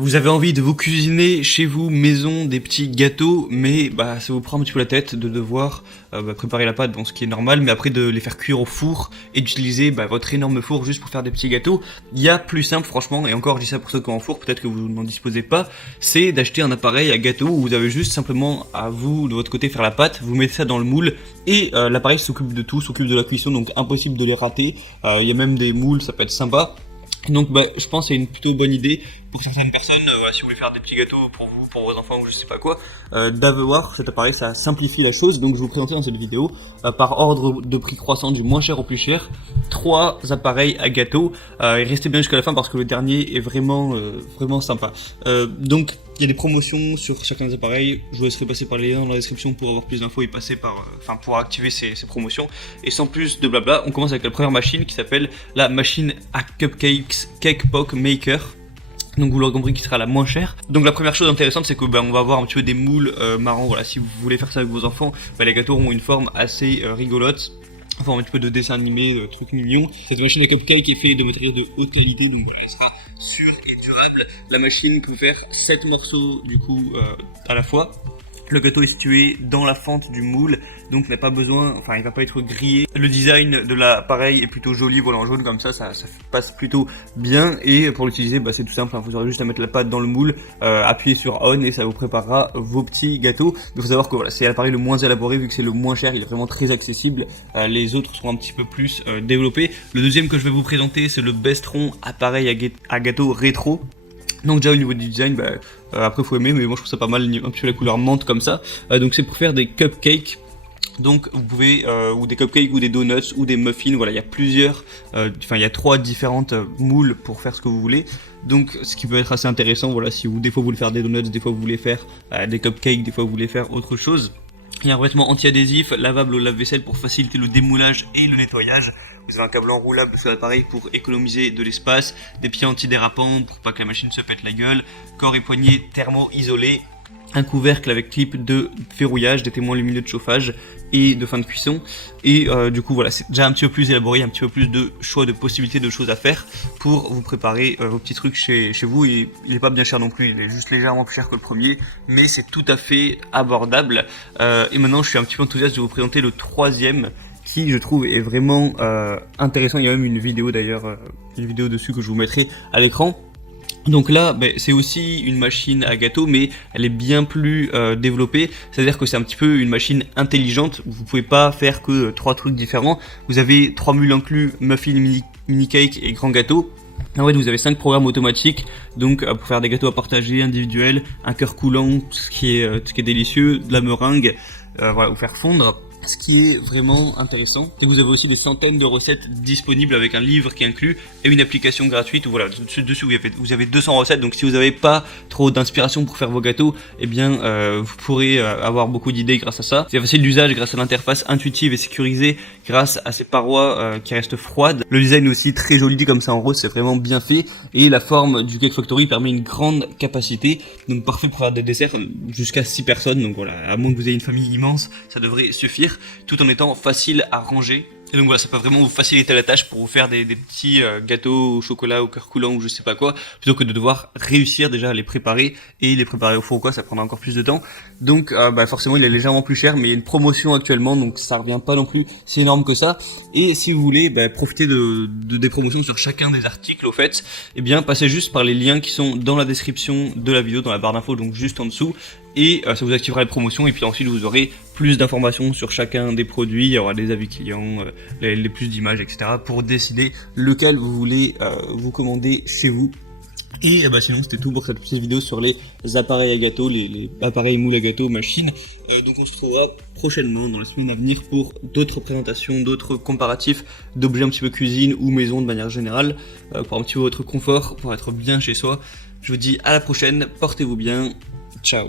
Vous avez envie de vous cuisiner chez vous, maison, des petits gâteaux, mais ça vous prend un petit peu la tête de devoir préparer la pâte, bon ce qui est normal, mais après de les faire cuire au four et d'utiliser votre énorme four juste pour faire des petits gâteaux. Il y a plus simple franchement, et encore je dis ça pour ceux qui ont un four, peut-être que vous n'en disposez pas, c'est d'acheter un appareil à gâteau où vous avez juste simplement à vous de votre côté faire la pâte, vous mettez ça dans le moule et l'appareil s'occupe de tout, s'occupe de la cuisson, donc impossible de les rater. Il y a même des moules, ça peut être sympa. Donc je pense que c'est une plutôt bonne idée pour certaines personnes, si vous voulez faire des petits gâteaux pour vous, pour vos enfants ou je sais pas quoi, d'avoir cet appareil, ça simplifie la chose. Donc je vais vous présenter dans cette vidéo, par ordre de prix croissant du moins cher au plus cher, 3 appareils à gâteau, et restez bien jusqu'à la fin parce que le dernier est vraiment sympa. Donc il y a des promotions sur chacun des appareils, je vous laisserai passer par les liens dans la description pour avoir plus d'infos et passer pour activer ces promotions. Et sans plus de blabla, on commence avec la première machine qui s'appelle la machine à cupcakes Cake Pop Maker. Donc vous l'aurez compris qui sera la moins chère. Donc la première chose intéressante c'est que on va avoir un petit peu des moules marrants. Voilà, si vous voulez faire ça avec vos enfants, les gâteaux auront une forme assez rigolote. Enfin un petit peu de dessin animé, truc mignon. Cette machine à cupcake est faite de matériaux de haute qualité, donc voilà, elle sera sûre et durable. La machine peut faire 7 morceaux du coup à la fois. Le gâteau est situé dans la fente du moule, donc n'a pas besoin, il va pas être grillé. Le design de l'appareil est plutôt joli, voilà en jaune comme ça passe plutôt bien. Et pour l'utiliser, c'est tout simple, vous aurez juste à mettre la pâte dans le moule, appuyer sur on et ça vous préparera vos petits gâteaux. Il faut savoir que voilà, c'est l'appareil le moins élaboré vu que c'est le moins cher, il est vraiment très accessible. Les autres sont un petit peu plus développés. Le deuxième que je vais vous présenter, c'est le Bestron appareil à gâteau rétro. Donc déjà au niveau du design, après faut aimer, mais moi je trouve ça pas mal, un petit peu la couleur menthe comme ça. Donc c'est pour faire des cupcakes. Donc vous pouvez, ou des cupcakes, ou des donuts, ou des muffins, voilà, il y a plusieurs, il y a 3 différentes moules pour faire ce que vous voulez. Donc ce qui peut être assez intéressant, voilà, si des fois vous voulez faire des donuts, des fois vous voulez faire des cupcakes, des fois vous voulez faire autre chose. Il y a un revêtement anti-adhésif, lavable au lave-vaisselle pour faciliter le démoulage et le nettoyage. Vous avez un câble enroulable sur l'appareil pour économiser de l'espace, des pieds antidérapants pour pas que la machine se pète la gueule, corps et poignets thermo-isolés, un couvercle avec clip de verrouillage, des témoins lumineux de chauffage et de fin de cuisson. Et du coup voilà, c'est déjà un petit peu plus élaboré, un petit peu plus de choix, de possibilités, de choses à faire pour vous préparer vos petits trucs chez vous. Et il est pas bien cher non plus, il est juste légèrement plus cher que le premier, mais c'est tout à fait abordable. Et maintenant je suis un petit peu enthousiaste de vous présenter le troisième, qui je trouve est vraiment intéressant. Il y a même une vidéo d'ailleurs, une vidéo dessus que je vous mettrai à l'écran. Donc là, c'est aussi une machine à gâteau, mais elle est bien plus développée. C'est-à-dire que c'est un petit peu une machine intelligente. Vous pouvez pas faire que 3 trucs différents. Vous avez 3 mules inclus, muffin, mini cake et grand gâteau. En fait, vous avez 5 programmes automatiques, donc pour faire des gâteaux à partager, individuels, un cœur coulant, ce qui est délicieux, de la meringue, voilà, vous faire fondre. Ce qui est vraiment intéressant, c'est que vous avez aussi des centaines de recettes disponibles avec un livre qui est inclus et une application gratuite où voilà, dessus vous avez 200 recettes. Donc si vous n'avez pas trop d'inspiration pour faire vos gâteaux, vous pourrez avoir beaucoup d'idées grâce à ça. C'est facile d'usage grâce à l'interface intuitive et sécurisée grâce à ces parois qui restent froides. Le design est aussi très joli comme ça en rose, c'est vraiment bien fait. Et la forme du Cake Factory permet une grande capacité, donc parfait pour faire des desserts jusqu'à 6 personnes. Donc voilà, à moins que vous ayez une famille immense, ça devrait suffire, tout en étant facile à ranger. Et donc voilà, ça peut vraiment vous faciliter la tâche pour vous faire des petits gâteaux au chocolat, au cœur coulant ou je sais pas quoi, plutôt que de devoir réussir déjà à les préparer et les préparer au four ou quoi, ça prendra encore plus de temps. Donc forcément il est légèrement plus cher, mais il y a une promotion actuellement, donc ça revient pas non plus si énorme que ça. Et si vous voulez profiter des promotions sur chacun des articles, au fait, passez juste par les liens qui sont dans la description de la vidéo, dans la barre d'infos, donc juste en dessous. Et ça vous activera les promotions, et puis ensuite vous aurez plus d'informations sur chacun des produits, il y aura des avis clients, les plus d'images, etc. pour décider lequel vous voulez vous commander chez vous. Et sinon c'était tout pour cette petite vidéo sur les appareils à gâteau, les appareils moules à gâteau, machines. Donc on se retrouvera prochainement dans la semaine à venir pour d'autres présentations, d'autres comparatifs d'objets un petit peu cuisine ou maison de manière générale, pour un petit peu votre confort, pour être bien chez soi. Je vous dis à la prochaine, portez-vous bien, ciao.